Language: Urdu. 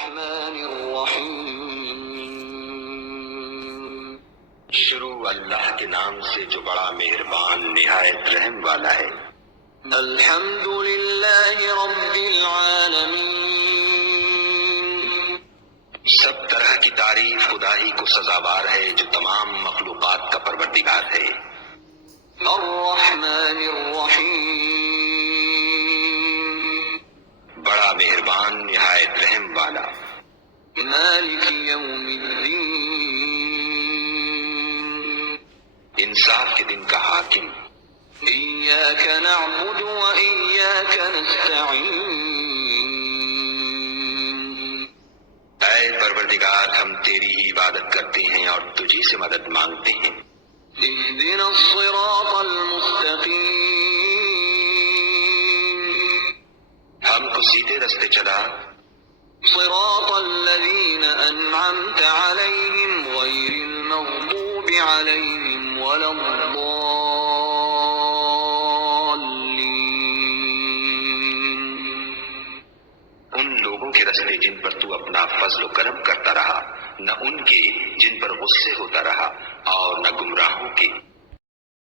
الرحمن الرحیم. شروع اللہ کے نام سے جو بڑا مہربان نہایت رحم والا ہے. الحمد للہ رب العالمین. سب طرح کی تعریف خدا ہی کو سزاوار ہے جو تمام مخلوقات کا پروردگار ہے. الرحمن الرحیم. بڑا مہربان نہایت رحم والا. مالک یوم الدین. انصاف کے دن کا حاکم. ایاک نعبد و ایاک نستعین. اے پروردگار ہم تیری ہی عبادت کرتے ہیں اور تجھی سے مدد مانگتے ہیں. اهدنا الصراط المستقیم. ہم کو سیدھے رستے چلا. صراط الذین انعمت علیہم غیر المغضوب علیہم ولا الضالین. ان لوگوں کے رستے جن پر تو اپنا فضل و کرم کرتا رہا، نہ ان کے جن پر غصے ہوتا رہا اور نہ گمراہوں کے